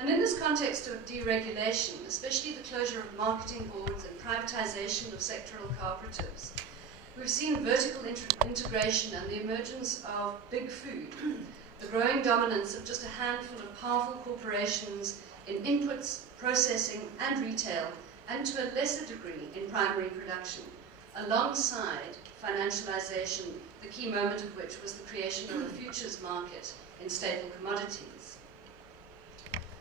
And in this context of deregulation, especially the closure of marketing boards and privatization of sectoral cooperatives, we've seen vertical integration and the emergence of big food, the growing dominance of just a handful of powerful corporations in inputs, processing, and retail, and to a lesser degree in primary production, alongside financialization, the key moment of which was the creation of a futures market in staple commodities.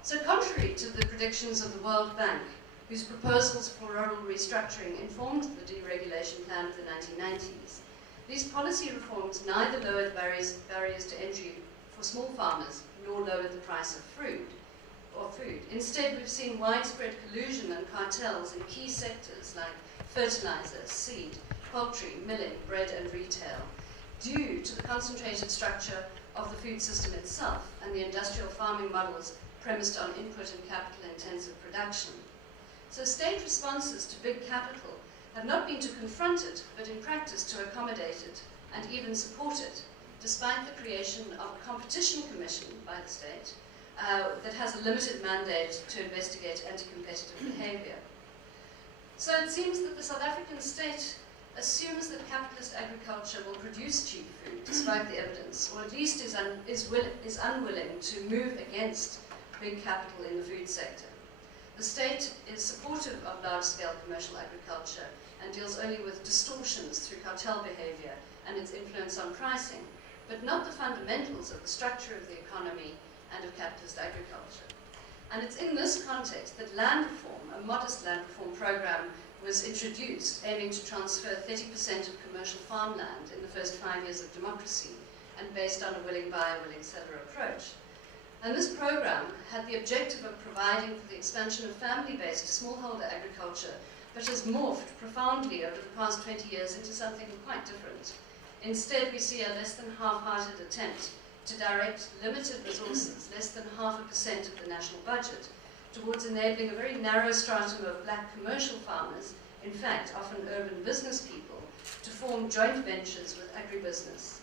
So contrary to the predictions of the World Bank, whose proposals for rural restructuring informed the deregulation plan of the 1990s, these policy reforms neither lowered barriers to entry for small farmers nor lowered the price of food. Instead, we've seen widespread collusion and cartels in key sectors like fertilizer, seed, poultry, milling, bread, and retail, due to the concentrated structure of the food system itself and the industrial farming models premised on input and capital-intensive production. So state responses to big capital have not been to confront it, but in practice to accommodate it and even support it, despite the creation of a competition commission by the state that has a limited mandate to investigate anti-competitive behavior. So it seems that the South African state assumes that capitalist agriculture will produce cheap food, despite the evidence, or at least is unwilling to move against big capital in the food sector. The state is supportive of large-scale commercial agriculture and deals only with distortions through cartel behavior and its influence on pricing, but not the fundamentals of the structure of the economy and of capitalist agriculture. And it's in this context that land reform, a modest land reform program, was introduced, aiming to transfer 30% of commercial farmland in the first 5 years of democracy, and based on a willing buyer, willing seller approach. And this program had the objective of providing for the expansion of family-based smallholder agriculture, but has morphed profoundly over the past 20 years into something quite different. Instead, we see a less than half-hearted attempt to direct limited resources, less than 0.5% of the national budget, towards enabling a very narrow stratum of black commercial farmers, in fact, often urban business people, to form joint ventures with agribusiness.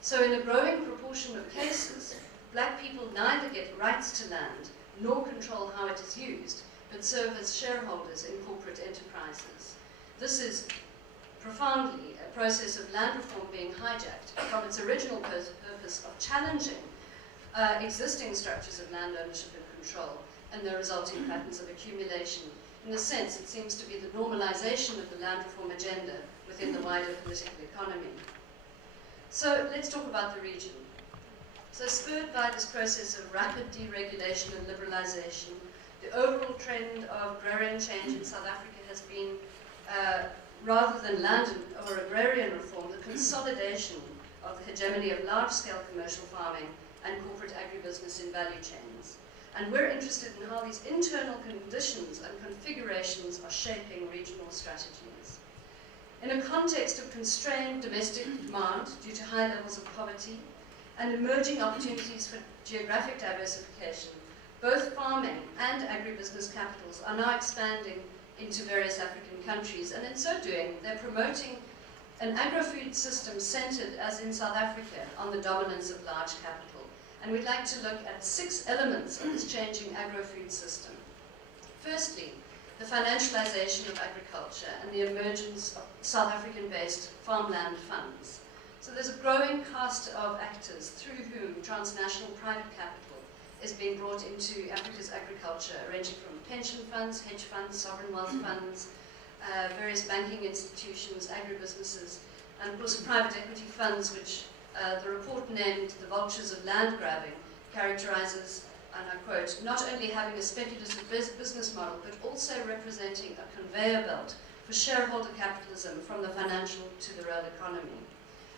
So in a growing proportion of cases, black people neither get rights to land nor control how it is used, but serve as shareholders in corporate enterprises. This is profoundly a process of land reform being hijacked from its original purpose of challenging existing structures of land ownership and control and their resulting patterns of accumulation. In a sense, it seems to be the normalization of the land reform agenda within the wider political economy. So let's talk about the region. So spurred by this process of rapid deregulation and liberalization, the overall trend of agrarian change in South Africa has been, rather than land or agrarian reform, the consolidation of the hegemony of large-scale commercial farming and corporate agribusiness in value chains. And we're interested in how these internal conditions and configurations are shaping regional strategies. In a context of constrained domestic demand due to high levels of poverty and emerging opportunities for geographic diversification, both farming and agribusiness capitals are now expanding into various African countries, and in so doing, they're promoting an agro-food system centered, as in South Africa, on the dominance of large capital. And we'd like to look at 6 elements of this changing agro-food system. Firstly, the financialization of agriculture and the emergence of South African-based farmland funds. So there's a growing cast of actors through whom transnational private capital is being brought into Africa's agriculture, ranging from pension funds, hedge funds, sovereign wealth funds, various banking institutions, agribusinesses, and of course private equity funds, which the report named the vultures of land grabbing, characterizes, and I quote, not only having a speculative business model, but also representing a conveyor belt for shareholder capitalism from the financial to the real economy.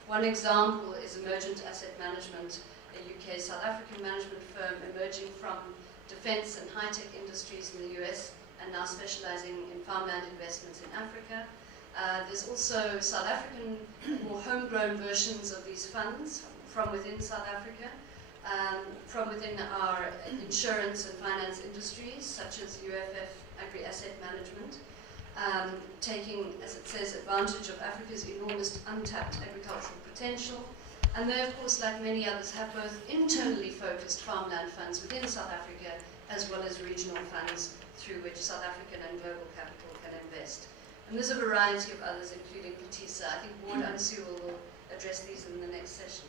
One example is Emergent Asset Management, a UK South African management firm emerging from defense and high-tech industries in the US and now specializing in farmland investments in Africa. There's also South African, more homegrown versions of these funds from within South Africa, from within our insurance and finance industries, such as UFF Agri-Asset Management, taking, as it says, advantage of Africa's enormous untapped agricultural potential, And they, of course, like many others, have both internally focused farmland funds within South Africa, as well as regional funds through which South African and global capital can invest. And there's a variety of others, including Platisa. I think Ward Ansu will address these in the next session.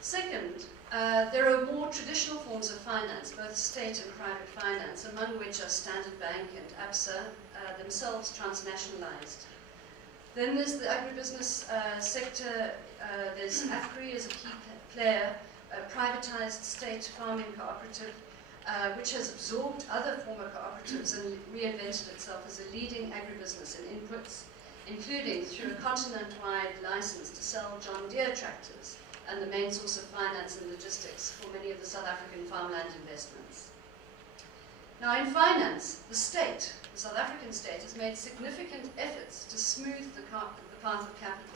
Second, there are more traditional forms of finance, both state and private finance, among which are Standard Bank and ABSA, themselves transnationalized. Then there's the agribusiness sector. There's AFRI as a key player, a privatized state farming cooperative, which has absorbed other former cooperatives and reinvented itself as a leading agribusiness in inputs, including through a continent-wide license to sell John Deere tractors, and the main source of finance and logistics for many of the South African farmland investments. Now in finance, the state, the South African state, has made significant efforts to smooth the path of capital.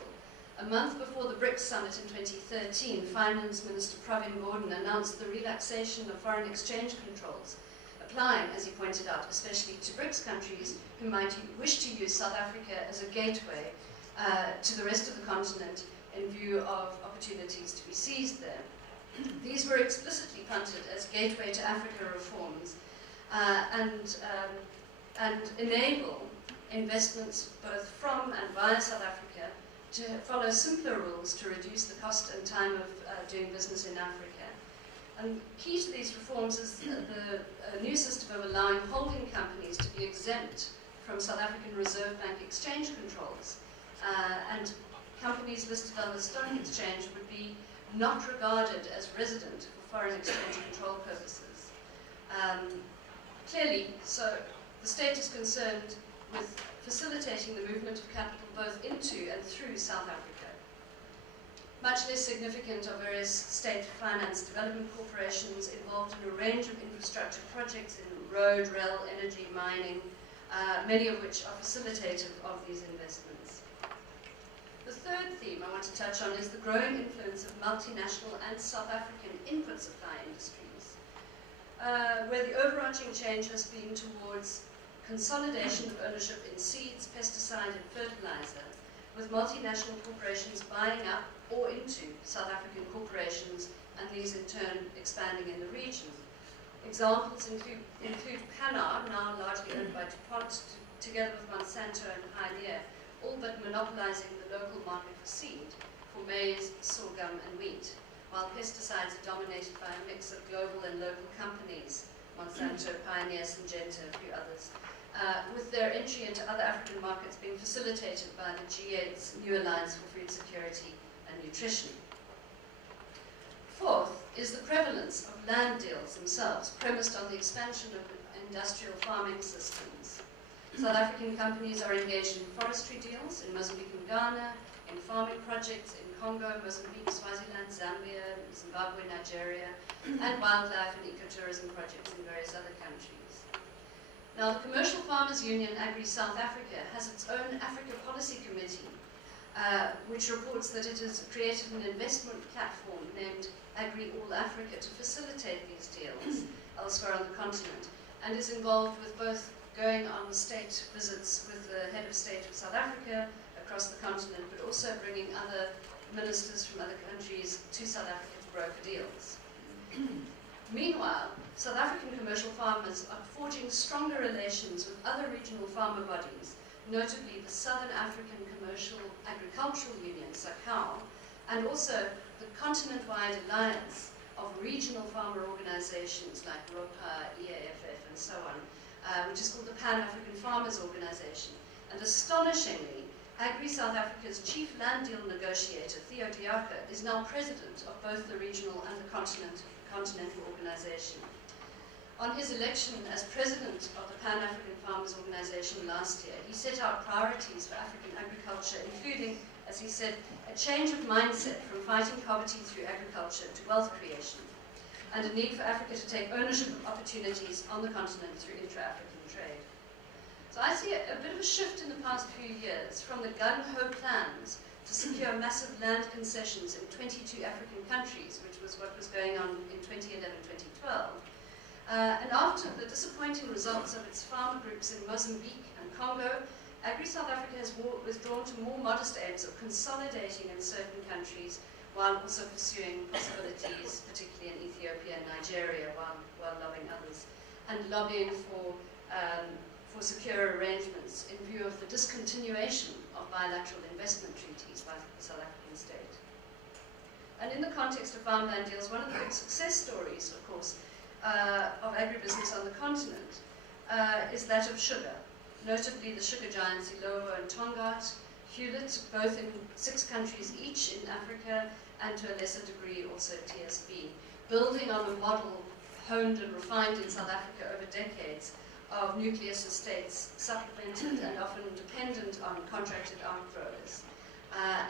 A month before the BRICS summit in 2013, Finance Minister Pravin Gordhan announced the relaxation of foreign exchange controls, applying, as he pointed out, especially to BRICS countries who might wish to use South Africa as a gateway to the rest of the continent in view of opportunities to be seized there. These were explicitly punted as gateway to Africa reforms and enable investments both from and via South Africa to follow simpler rules to reduce the cost and time of doing business in Africa. And key to these reforms is the new system of allowing holding companies to be exempt from South African Reserve Bank exchange controls. And companies listed on the stock exchange would be not regarded as resident for foreign exchange control purposes. Clearly, so the state is concerned with facilitating the movement of capital both into and through South Africa. Much less significant are various state finance development corporations involved in a range of infrastructure projects in road, rail, energy, mining, many of which are facilitative of these investments. The third theme I want to touch on is the growing influence of multinational and South African input supply industries, where the overarching change has been towards consolidation of ownership in seeds, pesticide and fertilizer, with multinational corporations buying up or into South African corporations and these in turn expanding in the region. Examples include Pannar, now largely owned by DuPont, together with Monsanto and Pioneer, all but monopolizing the local market for seed, for maize, sorghum and wheat, while pesticides are dominated by a mix of global and local companies, Monsanto, Pioneer, Syngenta, a few others, with their entry into other African markets being facilitated by the G8's new Alliance for Food Security and Nutrition. Fourth is the prevalence of land deals themselves, premised on the expansion of industrial farming systems. South African companies are engaged in forestry deals in Mozambique and Ghana, in farming projects in Congo, Mozambique, Swaziland, Zambia, Zimbabwe, Nigeria, and wildlife and ecotourism projects in various other countries. Now, the Commercial Farmers Union, Agri South Africa, has its own Africa Policy Committee, which reports that it has created an investment platform named Agri All Africa to facilitate these deals elsewhere on the continent, and is involved with both going on state visits with the head of state of South Africa across the continent, but also bringing other ministers from other countries to South Africa to broker deals. Meanwhile, South African commercial farmers are forging stronger relations with other regional farmer bodies, notably the Southern African Commercial Agricultural Union, SACAO, and also the continent-wide alliance of regional farmer organizations like ROPA, EAFF, and so on, which is called the Pan-African Farmers Organization. And astonishingly, Agri South Africa's chief land deal negotiator, Theo Diaka, is now president of both the regional and the continental organization. On his election as president of the Pan-African Farmers Organization last year, he set out priorities for African agriculture, including, as he said, a change of mindset from fighting poverty through agriculture to wealth creation, and a need for Africa to take ownership of opportunities on the continent through intra-African trade. So I see a bit of a shift in the past few years from the gung-ho plans to secure massive land concessions in 22 African countries, which was what was going on in 2011-2012. And after the disappointing results of its farmer groups in Mozambique and Congo, Agri South Africa has withdrawn to more modest aims of consolidating in certain countries while also pursuing possibilities, particularly in Ethiopia and Nigeria, while lobbying others, and lobbying for secure arrangements in view of the discontinuation of bilateral investment treaties by the South African state. And in the context of farmland deals, one of the big success stories, of course, of agribusiness on the continent is that of sugar, notably the sugar giants Ilovo and Tongaat, Hewlett, both in 6 countries each in Africa, and to a lesser degree also TSB, building on a model honed and refined in South Africa over decades of nucleus estates, supplemented and often dependent on contracted armed growers.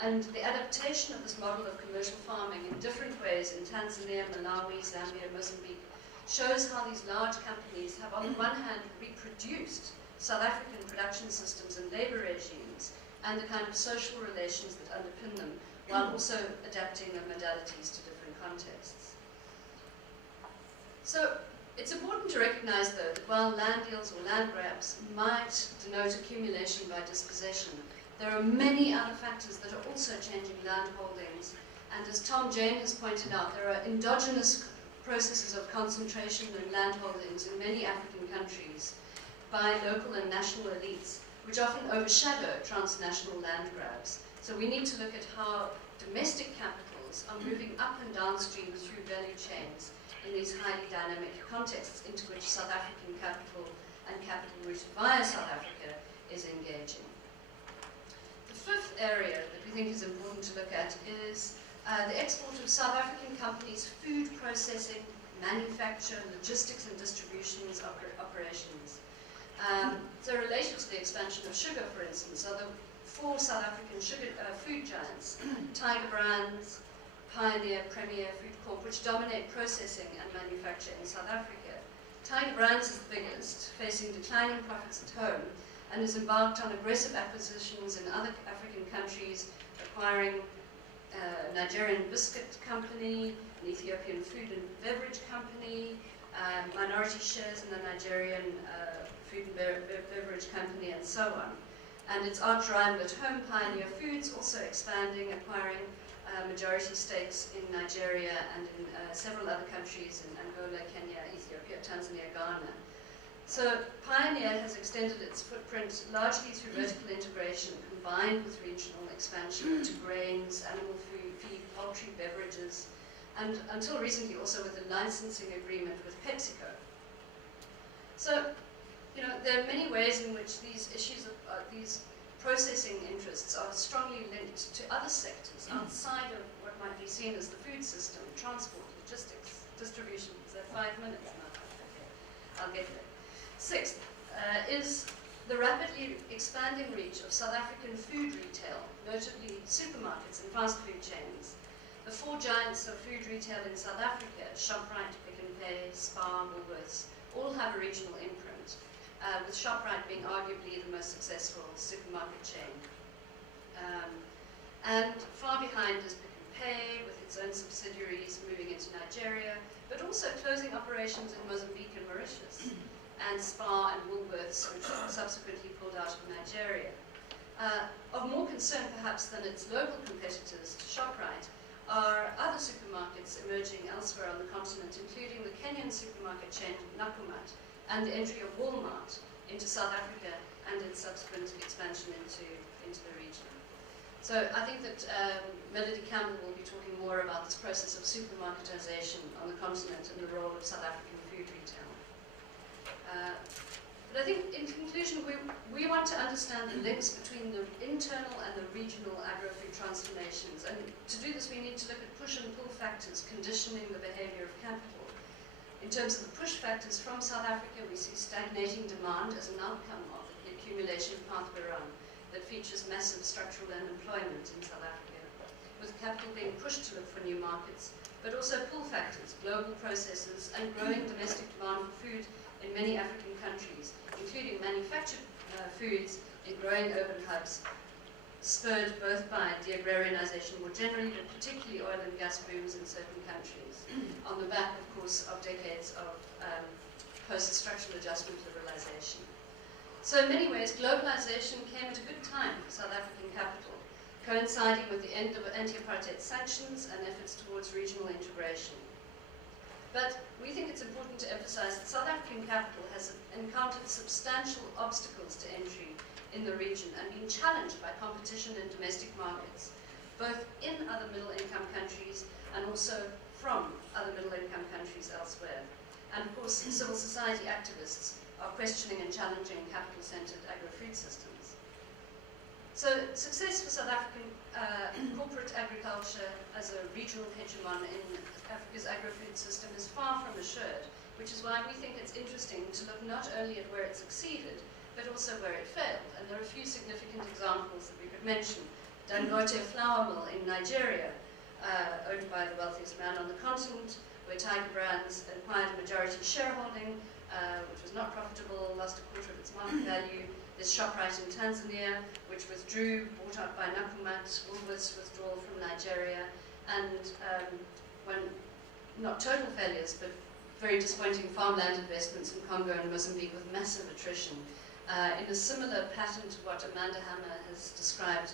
And the adaptation of this model of commercial farming in different ways in Tanzania, Malawi, Zambia, Mozambique shows how these large companies have on the one hand reproduced South African production systems and labor regimes and the kind of social relations that underpin them, while also adapting their modalities to different contexts. So it's important to recognize, though, that while land deals or land grabs might denote accumulation by dispossession, there are many other factors that are also changing land holdings. And as Tom Jane has pointed out, there are endogenous processes of concentration in land holdings in many African countries by local and national elites, which often overshadow transnational land grabs. So we need to look at how domestic capitals are moving up and downstream through value chains in these highly dynamic contexts into which South African capital and capital routed via South Africa is engaging. The 5th area that we think is important to look at is the export of South African companies' food processing, manufacture, logistics and distributions operations. So related to the expansion of sugar, for instance, are the 4 South African food giants, Tiger Brands, Pioneer, Premier, Food Corp, which dominate processing and manufacture in South Africa. Tiger Brands is the biggest, facing declining profits at home, and has embarked on aggressive acquisitions in other African countries, acquiring a Nigerian biscuit company, an Ethiopian food and beverage company, minority shares in the Nigerian food and beverage company, and so on. And its arch rival at home, Pioneer Foods, also expanding, acquiring majority stakes in Nigeria and in several other countries in Angola, Kenya, Ethiopia, Tanzania, Ghana. So Pioneer has extended its footprint largely through vertical integration combined with regional expansion into grains, animal food, feed, poultry, beverages, and until recently also with a licensing agreement with PepsiCo. So, you know, there are many ways in which these issues of these processing interests are strongly linked to other sectors outside of what might be seen as the food system, transport, logistics, distribution. Is that 5 minutes now? Okay, I'll get there. 6th is the rapidly expanding reach of South African food retail, notably supermarkets and fast food chains. The 4 giants of food retail in South Africa, Shoprite, Pick n Pay, Spar, Woolworths, all have a regional imprint, with Shoprite being arguably the most successful supermarket chain. And far behind is Pick n Pay, with its own subsidiaries moving into Nigeria, but also closing operations in Mozambique and Mauritius, and Spar and Woolworths, which subsequently pulled out of Nigeria. Of more concern, perhaps, than its local competitors to Shoprite are other supermarkets emerging elsewhere on the continent, including the Kenyan supermarket chain Nakumatt and the entry of Walmart into South Africa and its subsequent expansion into the region. So I think that Melody Campbell will be talking more about this process of supermarketization on the continent and the role of South African food retail. But I think, in conclusion, we want to understand the links between the internal and the regional agro-food transformations. And to do this, we need to look at push and pull factors conditioning the behavior of capital. In terms of the push factors from South Africa, we see stagnating demand as an outcome of the accumulation path we're on that features massive structural unemployment in South Africa, with capital being pushed to look for new markets, but also pull factors, global processes, and growing domestic demand for food in many African countries, including manufactured foods in growing urban hubs, spurred both by de-agrarianization more generally, but particularly oil and gas booms in certain countries, on the back, of course, of decades of post-structural adjustment liberalization. So in many ways, globalization came at a good time for South African capital, coinciding with the end of anti-apartheid sanctions and efforts towards regional integration. But we think it's important to emphasize that South African capital has encountered substantial obstacles to entry in the region and been challenged by competition in domestic markets, both in other middle-income countries and also from other middle-income countries elsewhere. And of course, civil society activists are questioning and challenging capital-centered agro-food systems. So success for South African corporate agriculture as a regional hegemon in Africa's agro-food system is far from assured, which is why we think it's interesting to look not only at where it succeeded, but also where it failed. And there are a few significant examples that we could mention. Dangote flour mill in Nigeria, owned by the wealthiest man on the continent, where Tiger Brands acquired a majority shareholding, which was not profitable, lost a quarter of its market value. There's ShopRite in Tanzania, which withdrew, bought out by Nakumatt, Woolworths withdrawal from Nigeria, and not total failures, but very disappointing farmland investments in Congo and Mozambique with massive attrition, in a similar pattern to what Amanda Hammer has described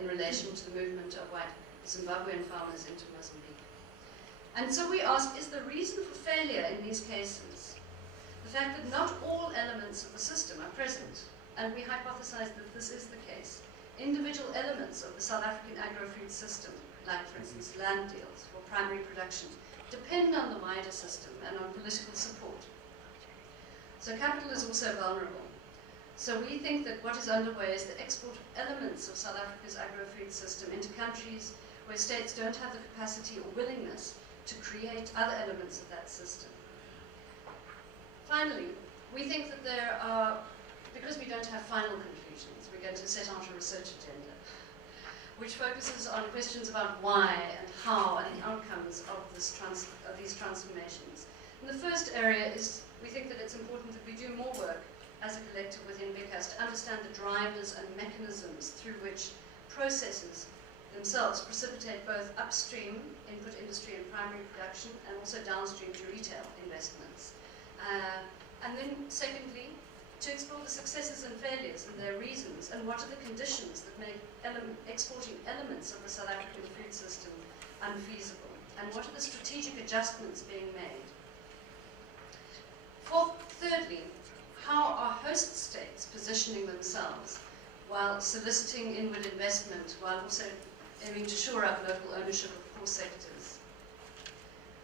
in relation to the movement of white Zimbabwean farmers into Mozambique. And so we ask, is the reason for failure in these cases the fact that not all elements of the system are present? And we hypothesize that this is the case. Individual elements of the South African agro-food system, like for instance land deals for primary production, depend on the wider system and on political support. So capital is also vulnerable. So we think that what is underway is the export of elements of South Africa's agro-food system into countries where states don't have the capacity or willingness to create other elements of that system. Finally, we think that there are, because we don't have final conclusions, we're going to set out a research agenda which focuses on questions about why and how and the outcomes of these transformations. And the first area is, we think that it's important that we do more work as a collective within BICAS to understand the drivers and mechanisms through which processes themselves precipitate both upstream input industry and primary production and also downstream to retail investments. And then secondly, to explore the successes and failures and their reasons and what are the conditions that make exporting elements of the South African food system unfeasible, and what are the strategic adjustments being made. Thirdly, how are host states positioning themselves while soliciting inward investment, while also aiming to shore up local ownership of core sectors?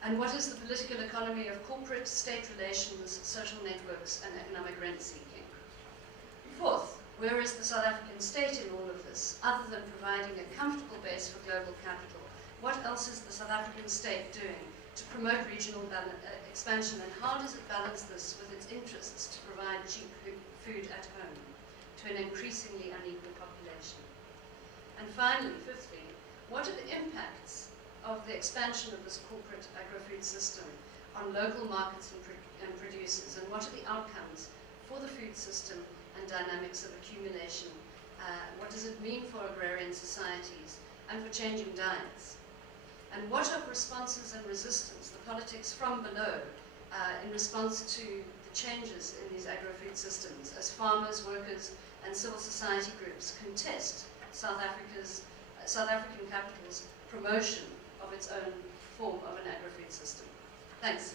And what is the political economy of corporate state relations, social networks, and economic rent seeking? Fourth, where is the South African state in all of this, other than providing a comfortable base for global capital? What else is the South African state doing to promote regional expansion, and how does it balance this with its interests to provide cheap food at home to an increasingly unequal population? And finally, fifthly, what are the impacts of the expansion of this corporate agro-food system on local markets and producers, and what are the outcomes for the food system and dynamics of accumulation? What does it mean for agrarian societies and for changing diets? And what are responses and resistance, the politics from below, in response to the changes in these agro-food systems as farmers, workers, and civil society groups contest South African capital's promotion of its own form of an agro-food system? Thanks.